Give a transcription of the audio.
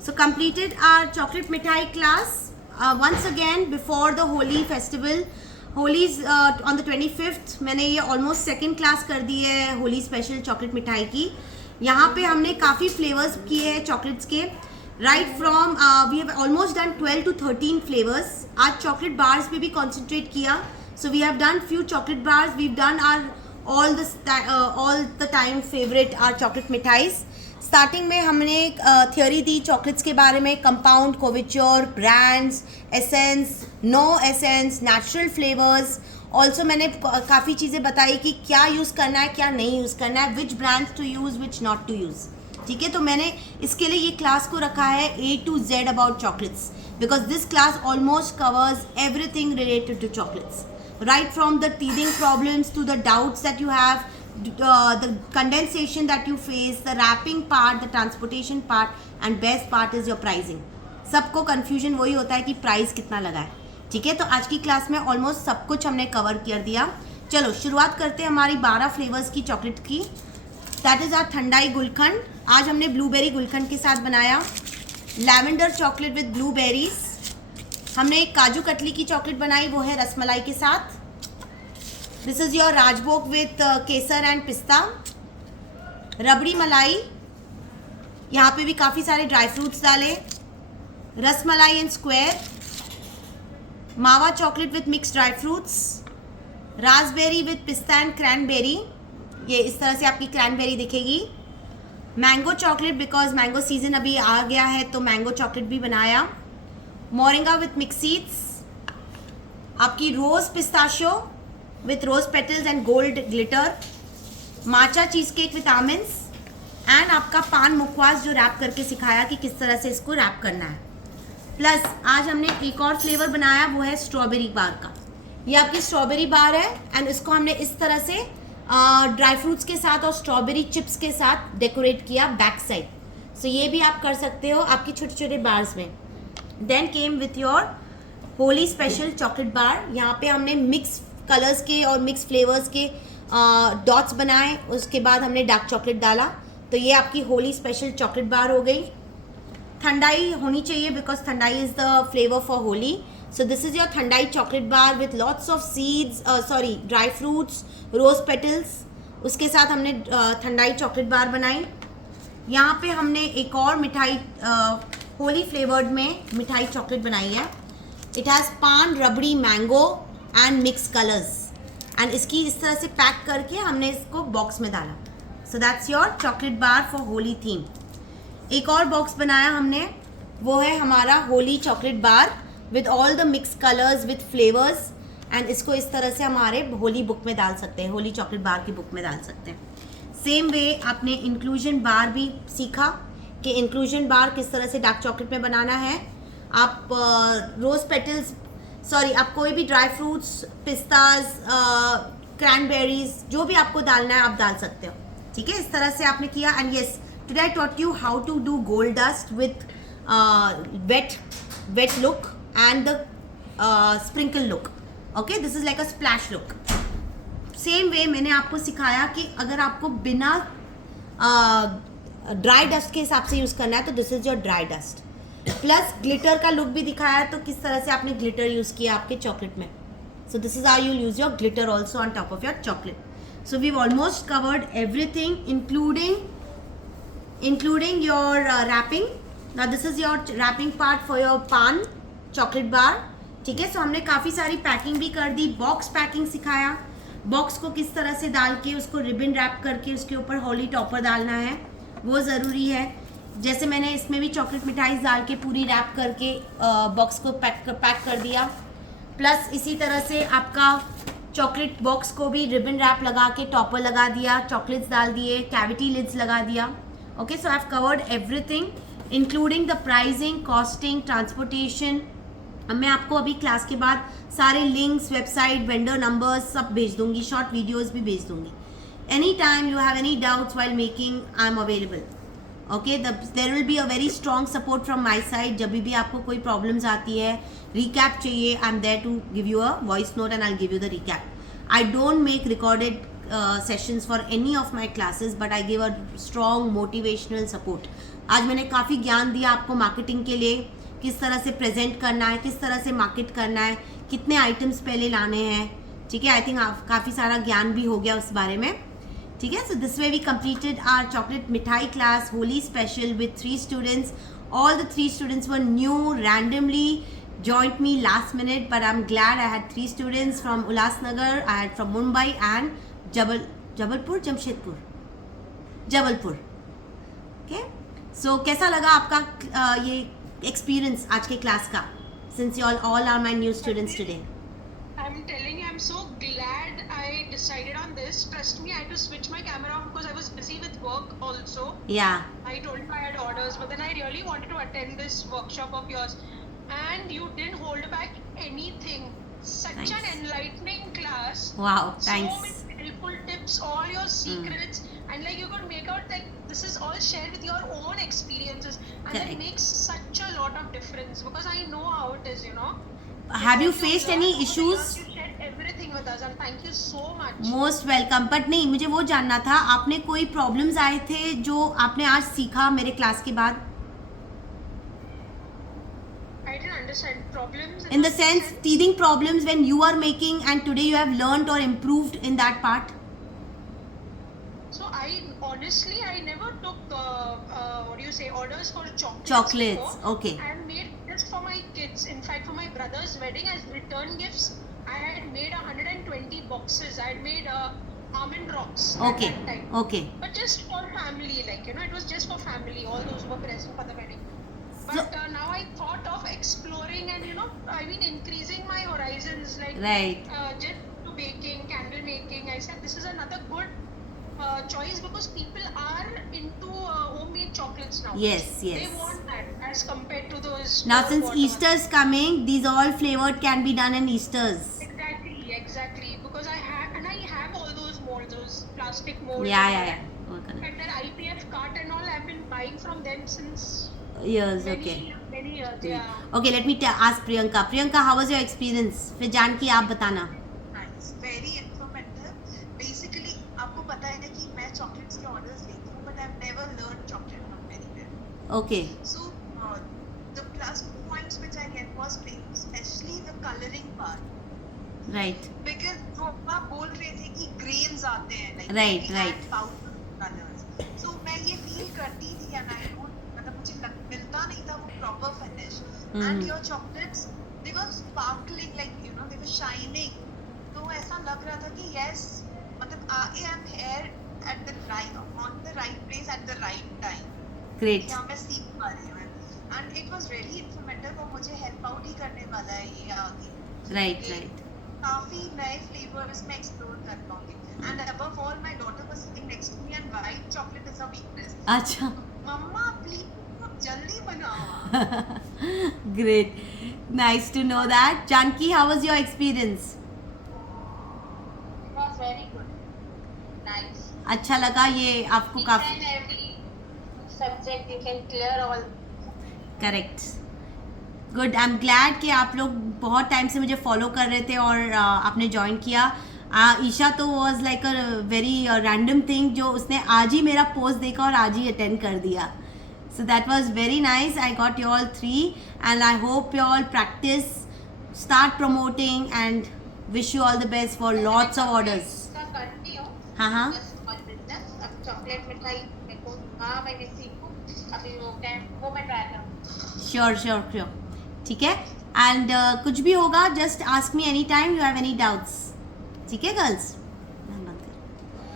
So completed our chocolate mithai class. Once again before the Holi festival. Wholly owned the 25th मैंने ये almost second class कर दी है Holi special chocolate मिठाई की. यहाँ पे हमने काफ़ी फ्लेवर्स किए हैं चॉकलेट्स के. Right from we have almost done 12 to 13 flavours. आज चॉकलेट बार्स पे भी कॉन्सेंट्रेट किया. So we have done few chocolate bars. We have done our all the time favourite our chocolate मिठाईज. स्टार्टिंग में हमने थियोरी दी chocolates के बारे में, compound, couverture, brands, essence, no essence, natural flavours. Also मैंने काफ़ी चीज़ें बताई कि क्या यूज़ करना है, क्या नहीं यूज़ करना है, which brands to use, which not to use. ठीक है, तो मैंने इसके लिए ये क्लास को रखा है A to Z about chocolates, because this class almost covers everything related to chocolates, right from the teething problems to the doubts that you have, the condensation that you face, the wrapping part, the transportation part, and best part is your pricing. सबको confusion वही होता है कि price कितना लगा है. ठीक है, तो आज की क्लास में ऑलमोस्ट सब कुछ हमने कवर कर दिया. चलो शुरुआत करते हैं हमारी 12 फ्लेवर्स की चॉकलेट की. दैट इज़ आर ठंडाई गुलकंद. आज हमने ब्लूबेरी गुलकंद के साथ बनाया. Lavender chocolate with blueberries. हमने एक काजू कतली की चॉकलेट बनाई, वो है रसमलाई के साथ. This is your rajbhog with Kesar and पिस्ता. रबड़ी मलाई, यहाँ पे भी काफ़ी सारे ड्राई फ्रूट्स डाले. Rasmalai in square. Mawa chocolate with mix dry fruits. Raspberry with pista and cranberry. ये इस तरह से आपकी क्रैनबेरी दिखेगी. Mango chocolate, because mango season अभी आ गया है तो मैंगो चॉकलेट भी बनाया. Moringa with mix seeds. आपकी rose pistachio with rose petals and gold glitter. Matcha cheese cake with almonds. And आपका पान मुखवास जो रैप करके सिखाया कि किस तरह से इसको रैप करना है. प्लस आज हमने एक और फ्लेवर बनाया, वो है स्ट्रॉबेरी बार का. ये आपकी स्ट्रॉबेरी बार है एंड इसको हमने इस तरह से ड्राई फ्रूट्स के साथ और स्ट्रॉबेरी चिप्स के साथ डेकोरेट किया बैक साइड. सो ये भी आप कर सकते हो आपकी छोटे छोटे बार्स में. Then came with your Holi special chocolate bar. यहाँ पे हमने मिक्स कलर्स के और मिक्स फ्लेवर्स के डॉट्स बनाए. उसके बाद हमने डार्क चॉकलेट डाला. तो ये आपकी होली स्पेशल चॉकलेट बार हो गई. ठंडाई होनी चाहिए because thandai is the flavour for Holi. So this is your thandai chocolate bar with lots of seeds, sorry dry fruits, rose petals. उसके साथ हमने ठंडाई चॉकलेट बार बनाई. यहाँ पे हमने एक और मिठाई होली फ्लेवर्ड में मिठाई चॉकलेट बनाई है. It has paan, rabri, mango and mix colours. And इसकी इस तरह से पैक करके हमने इसको बॉक्स में डाला. So that's your chocolate bar for Holi theme. एक और बॉक्स बनाया हमने, वो है हमारा Holi chocolate bar with all the mix colours with flavours. And इसको इस तरह से हमारे होली बुक में डाल सकते हैं, होली चॉकलेट बार की बुक में डाल सकते हैं. सेम वे आपने इंक्लूजन बार भी सीखा कि इंक्लूजन बार किस तरह से डार्क चॉकलेट में बनाना है. आप रोज़ पेटल्स, सॉरी आप कोई भी ड्राई फ्रूट्स, पिस्ताज, क्रैनबेरीज, जो भी आपको डालना है आप डाल सकते हो. ठीक है, इस तरह से आपने किया. And yes, today I taught you how to do gold dust with wet look and the sprinkle look. Okay, this is like a splash look. Same way मैंने आपको सिखाया कि अगर आपको बिना ड्राई डस्ट के हिसाब से यूज़ करना है तो this is your dry dust. Plus glitter का लुक भी दिखाया तो किस तरह से आपने ग्लिटर यूज़ किया आपके चॉकलेट में. So this is how you use your glitter also on top of your chocolate. So we almost covered everything including your wrapping. Now this is your wrapping part for your paan chocolate bar. ठीक है, सो हमने काफ़ी सारी packing भी कर दी. Box packing सिखाया, बॉक्स को किस तरह से डाल के उसको रिबन रैप करके उसके ऊपर होली टॉपर डालना है, वो ज़रूरी है. जैसे मैंने इसमें भी चॉकलेट मिठाई डाल के पूरी रैप करके बॉक्स को पैक कर दिया. प्लस इसी तरह से आपका चॉकलेट बॉक्स को भी रिबन रैप लगा के टॉपर लगा दिया, चॉकलेट्स डाल दिए, कैविटी लिड्स लगा दिया. Okay, so I have covered everything including the pricing, costing, transportation. अब मैं आपको अभी क्लास के बाद सारे लिंक्स, वेबसाइट, वेंडर नंबर्स सब भेज दूंगी, शॉर्ट वीडियोज़ भी भेज दूंगी. Any time you have any doubts while making, I am available. Okay, there will be a very strong support from my side. जब भी आपको कोई प्रॉब्लम्स आती है, रिकैप चाहिए, I am there to give you a voice note and I give you the recap. I don't make recorded sessions for any of my classes, but I give a strong motivational support. आज मैंने काफ़ी ज्ञान दिया आपको marketing के लिए, किस तरह से प्रेजेंट करना है, किस तरह से मार्केट करना है, कितने आइटम्स पहले लाने हैं, ठीक है। आई थिंक काफ़ी सारा ज्ञान भी हो गया उस बारे में, ठीक है। So this way we completed our chocolate mithai class Holi special with 3 students. All the 3 students were new, randomly joined me last minute, but I'm glad I had 3 students from Ulhasnagar, I had from Mumbai and Jamshedpur. Okay. So कैसा लगा आपका ये experience आज के class का? Since you all are my new students today. I'm telling you, I'm so glad I decided on this. Trust me, I had to switch my camera off because I was busy with work also. Yeah. I told you I had orders, but then I really wanted to attend this workshop of yours. And you didn't hold back anything. Such Thanks. an enlightening class. Wow, So thanks. many helpful tips, all your secrets. And like you could make out like this is all shared with your own experiences. And Correct. that makes such a lot of difference because I know how it is, you know. Have you Because faced learned any over the issues? years, you shared everything with us and thank you so much. Most welcome. But नहीं, मुझे वो जानना था, आपने कोई problems आए थे जो आपने आज सीखा मेरे क्लास के बाद? I didn't understand problems. In the sense, teething problems when you are making and today you have learned or improved in that part? So I honestly I never took what do you say orders for chocolates. Chocolates, before. okay. I made just for my kids. In fact, for my brother's wedding as return gifts, I had made 120 boxes. I had made almond rocks Okay, at that time. okay. But just for family, like you know, it was just for family. All those who were present for the wedding. But So- now I thought of exploring and you know, I mean increasing my horizons, like Right. just to baking, candle making. I said this is another good choice because people are into homemade chocolates now. Yes, They yes. want that as compared to those. Now since store-bought Easter ones. is coming, these all flavored can be done in Easters. Exactly. Because I have all those molds, those plastic molds. Yeah, and yeah, all yeah. that. Work on it. And that IPF cart and all, I've been buying from them since Years, many, okay. many years. Yeah. Okay, let me ask Priyanka. Priyanka, how was your experience? फिर जानकी आप बताना. Nice, very informative. Basically, आपको पता है ना कि मैं chocolates के orders लेती हूँ, but I've never learned chocolate from anywhere. Okay. So, the plus points which I get was especially the coloring part. Right. Because जो आप बोल रहे थे कि grains आते हैं, like Right, we right. add powder colors. So मैं ये feel करती थी and I don't, मतलब मुझे मिलता नहीं था वो proper finish. And your chocolates, they were sparkling, like you know, they were shining. तो ऐसा लग रहा था कि yes, मतलब I am here at the right, on the right place at the right time. Great. यहाँ मैं सीख पा रही हूँ. And it was really informative और मुझे help out ही करने वाला है ये आगे. Right, ये right. काफी नए flavors में explore कर पाऊंगी. And above all, my daughter was sitting next to me and white chocolate is her weakness. अच्छा. Mama, please, जल्दी बनाओ. Great. Nice to know that. Janki, how was your experience? It was very good. Nice. अच्छा लगा ये आपको Each काफी. and every subject you can clear all. Correct. Good. I am glad कि आप लोग बहुत टाइम से मुझे फॉलो कर रहे थे और आपने ज्वाइन किया. ईशा तो was like a very random thing जो उसने आज ही मेरा पोस्ट देखा और आज ही अटेंड कर दिया. So that was very nice. I got you all 3 and I hope you all practice, start promoting and wish you all the best for lots of orders. इसका continue. हाँ. Just small business. अब chocolate मिठाई मेरे को मैंने सीखूं. अभी वो मैं try करूँ. Sure. ठीक है. And कुछ भी होगा just ask me anytime you have any doubts. ठीक है girls?